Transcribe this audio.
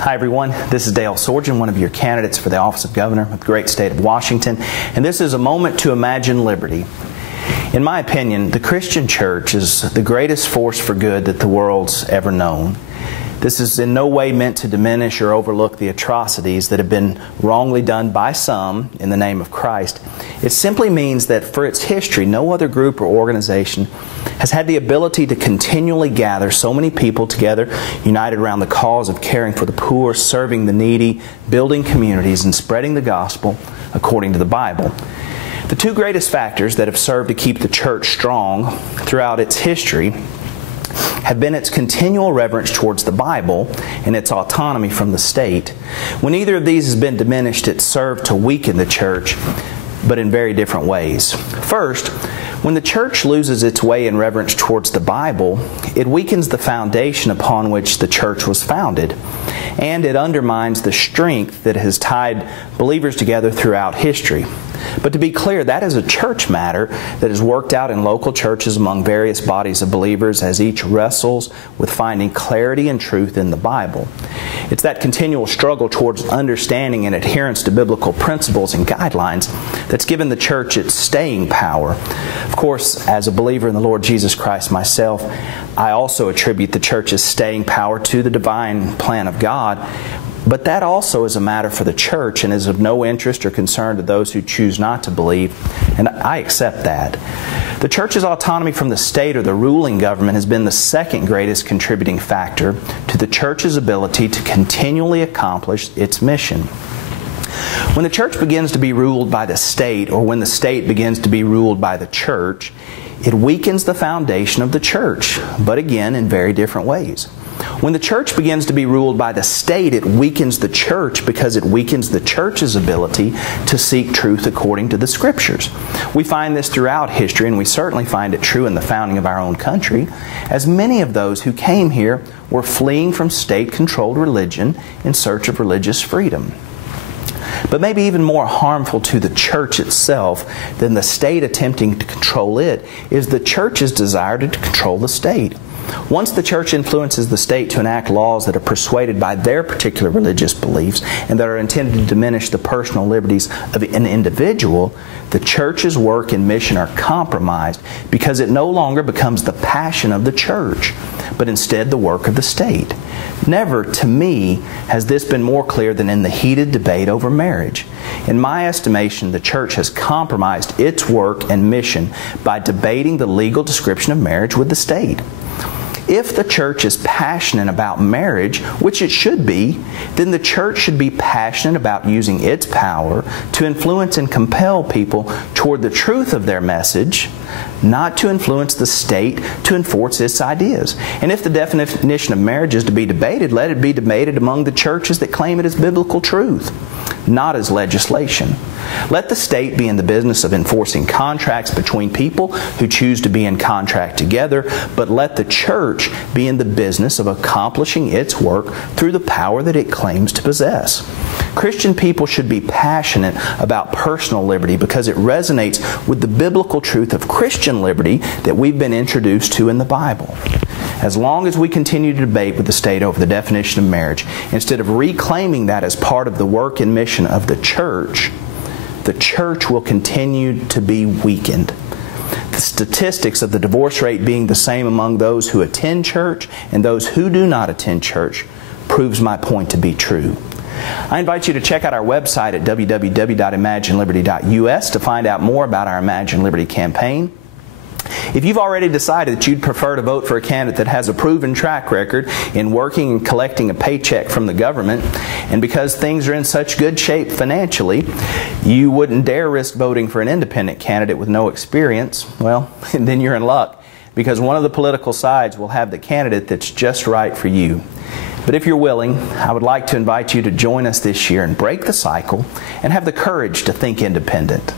Hi everyone, this is Dale Sorgen, one of your candidates for the office of governor of the great state of Washington, and this is a moment to imagine liberty. In my opinion, the Christian church is the greatest force for good that the world's ever known. This is in no way meant to diminish or overlook the atrocities that have been wrongly done by some in the name of Christ. It simply means that for its history, no other group or organization has had the ability to continually gather so many people together, united around the cause of caring for the poor, serving the needy, building communities, and spreading the gospel according to the Bible. The two greatest factors that have served to keep the church strong throughout its history have been its continual reverence towards the Bible and its autonomy from the state. When either of these has been diminished, it's served to weaken the church, but in very different ways. First, when the church loses its way in reverence towards the Bible, it weakens the foundation upon which the church was founded, and it undermines the strength that has tied believers together throughout history. But to be clear, that is a church matter that is worked out in local churches among various bodies of believers as each wrestles with finding clarity and truth in the Bible. It's that continual struggle towards understanding and adherence to biblical principles and guidelines that's given the church its staying power. Of course, as a believer in the Lord Jesus Christ myself, I also attribute the church's staying power to the divine plan of God. But that also is a matter for the church and is of no interest or concern to those who choose not to believe, and I accept that. The church's autonomy from the state or the ruling government has been the second greatest contributing factor to the church's ability to continually accomplish its mission. When the church begins to be ruled by the state, or when the state begins to be ruled by the church, it weakens the foundation of the church, but again in very different ways. When the church begins to be ruled by the state, it weakens the church because it weakens the church's ability to seek truth according to the Scriptures. We find this throughout history, and we certainly find it true in the founding of our own country, as many of those who came here were fleeing from state-controlled religion in search of religious freedom. But maybe even more harmful to the church itself than the state attempting to control it is the church's desire to control the state. Once the church influences the state to enact laws that are persuaded by their particular religious beliefs and that are intended to diminish the personal liberties of an individual, the church's work and mission are compromised because it no longer becomes the passion of the church, but instead the work of the state. Never, to me, has this been more clear than in the heated debate over marriage. In my estimation, the church has compromised its work and mission by debating the legal description of marriage with the state. If the church is passionate about marriage, which it should be, then the church should be passionate about using its power to influence and compel people toward the truth of their message, not to influence the state to enforce its ideas. And if the definition of marriage is to be debated, let it be debated among the churches that claim it as biblical truth, not as legislation. Let the state be in the business of enforcing contracts between people who choose to be in contract together, but let the church be in the business of accomplishing its work through the power that it claims to possess. Christian people should be passionate about personal liberty because it resonates with the biblical truth of Christian liberty that we've been introduced to in the Bible. As long as we continue to debate with the state over the definition of marriage, instead of reclaiming that as part of the work and mission of the church will continue to be weakened. The statistics of the divorce rate being the same among those who attend church and those who do not attend church proves my point to be true. I invite you to check out our website at www.imagineliberty.us to find out more about our Imagine Liberty campaign. If you've already decided that you'd prefer to vote for a candidate that has a proven track record in working and collecting a paycheck from the government, and because things are in such good shape financially, you wouldn't dare risk voting for an independent candidate with no experience, well, then you're in luck, because one of the political sides will have the candidate that's just right for you. But if you're willing, I would like to invite you to join us this year and break the cycle and have the courage to think independent.